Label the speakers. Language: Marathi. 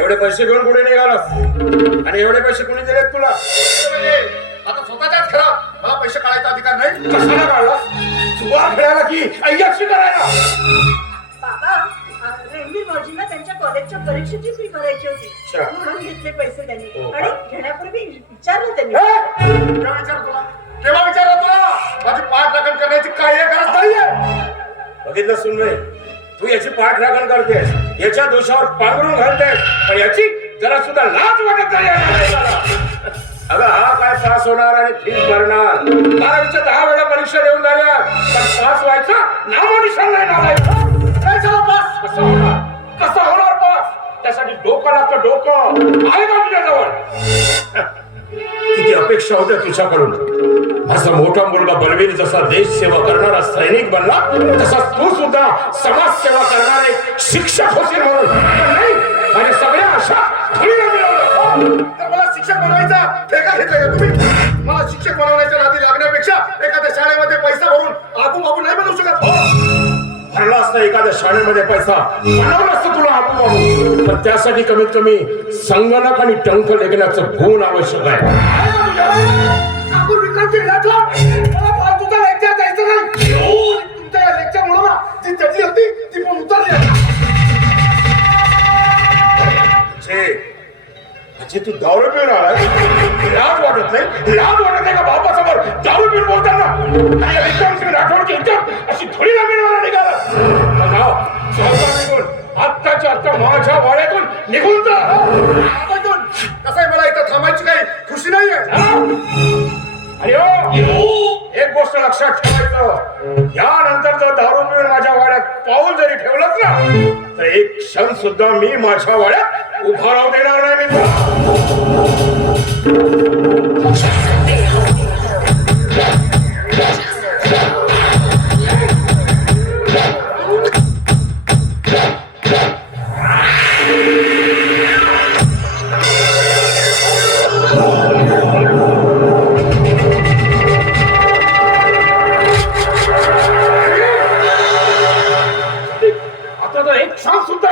Speaker 1: एवढे पैसे घेऊन कुठे निघालास. आणि एवढे पैसे कुणी दिलेत तुला?
Speaker 2: आता स्वतःच्याच घरात मला पैसे काढायचा अधिकार नाही.
Speaker 1: कशाला काढलास? जुवा खेळायला की अय्याशी करायला?
Speaker 3: बाबा त्यांच्या कॉलेजच्या परीक्षेची फी भरायची होती. म्हणून घेतले पैसे त्यांनी.
Speaker 1: हो?
Speaker 3: आणि घेण्यापूर्वी विचारलं त्यांनी?
Speaker 2: केव्हा विचार तुला? केव्हा विचारलं तुला? माझी पाठ राखण करण्याची काही गरज नाहीये.
Speaker 1: बघितलं सुनवे तू याची पाठराखण करतेस. याच्या दोषावर पांघरून घालतेस. पण याची जरा सुद्धा लाज वाटत नाही अगं हा काय पास होणार आणि फीस भरणार? बारावीच्या दहा वेळा परीक्षा देऊन झाल्या पण पास व्हायचा नामनिशाण नाही नालायक
Speaker 2: काय पास.
Speaker 1: कसं होणार? कसं होणार पास? त्यासाठी डोकं लागतं डोकं. आहे का तुझ्याजवळ किती अपेक्षा होत्या तुझ्याकडून. माझा मोठा मुलगा बलवीर जसा देश सेवा करणारा सैनिक बनला तसा तू सुद्धा समाज सेवा करणारे शिक्षक होशील म्हणून. नाही माझ्या सगळ्या आशा
Speaker 2: मला शिक्षक बनवायचा ठेका घेतलाय का तुम्ही. मला शिक्षक बनवण्याच्या नादी लागण्यापेक्षा एखाद्या शाळेमध्ये पैसा भरून बाबू नाही बनवू शकत.
Speaker 1: भरला असता एखाद्या शाळेमध्ये पैसा बनवलं असतं तुला आपण बाबू पण त्यासाठी कमीत कमी संगणक आणि टंक लेखनाचं गुण आवश्यक आहे.
Speaker 2: ठाकूर विक्रमजी राठोड मला फालतूचा लेक्चर द्यायचं नाही. तुमच्या या लेक्चर मुळे ना जी चटली होती ती पण उतरली.
Speaker 1: म्हणजे म्हणजे तू दारू पिऊन आलाय लाज वाटत नाही? लाज वाटत नाही का बापासमोर? दारू पिऊन बोलताना? राठोडची इज्जत अशी थोडीला मिळवायला गोष्ट लक्षात ठेवायचं. यानंतर जर दारू मिळून माझ्या वाड्यात पाऊल जरी ठेवलंच ना तर एक क्षण सुद्धा मी माझ्या वाड्यात उभा राहू देणार नाही मी तुला. आता तर एक क्षण सुद्धा